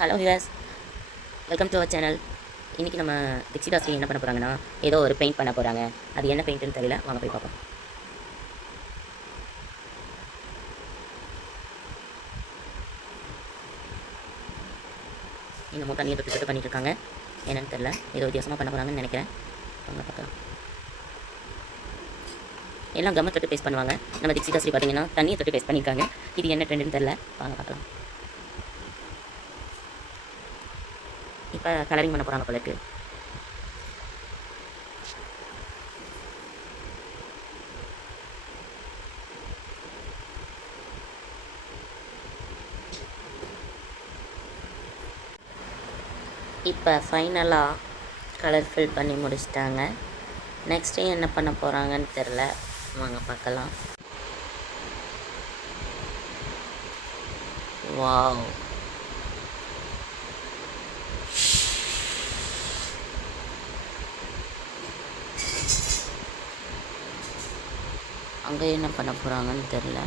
Hello viewers, welcome to our channel. இன்றைக்கி நம்ம தீக்ஷிதாஸ்ரீ என்ன பண்ண போகிறாங்கன்னா, ஏதோ ஒரு பெயிண்ட் பண்ண போகிறாங்க. அது என்ன பெயிண்ட்டுன்னு தெரியல, வாங்க போய் பார்ப்போம். இன்னமும் தண்ணியை தொட்டு தொட்டு பண்ணிட்டு இருக்காங்க. என்னன்னு தெரியல, ஏதோ வித்தியாசமாக பண்ண போகிறாங்கன்னு நினைக்கிறேன். வாங்க பார்க்கலாம். எல்லாம் கம்மை தொட்டு பேஸ்ட் பண்ணுவாங்க. நம்ம தீக்ஷிதாஸ்ரீ பார்த்தீங்கன்னா தண்ணியை தொட்டு பேஸ்ட் பண்ணியிருக்காங்க. இது என்ன ட்ரெண்டுன்னு தெரியல, வாங்க பார்க்கலாம். இப்போ கலரிங் பண்ண போகிறாங்க போல இருக்கு. இப்போ ஃபைனலாக கலர் ஃபில் பண்ணி முடிச்சிட்டாங்க. நெக்ஸ்ட்டு என்ன பண்ண போகிறாங்கன்னு தெரில, வாங்க பார்க்கலாம். வாவ், அங்கே என்ன பண்ண போகிறாங்கன்னு தெரில.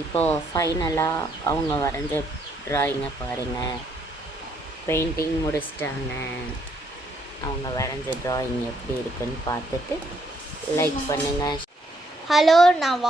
இப்போது ஃபைனலாக அவங்க வரைஞ்ச ட்ராயிங்கை பாருங்கள். பெயிண்டிங் முடிச்சிட்டாங்க. அவங்க வரைஞ்ச ட்ராயிங் எப்படி இருக்குன்னு பார்த்துட்டு லைக் பண்ணுங்கள். ஹலோ, நான்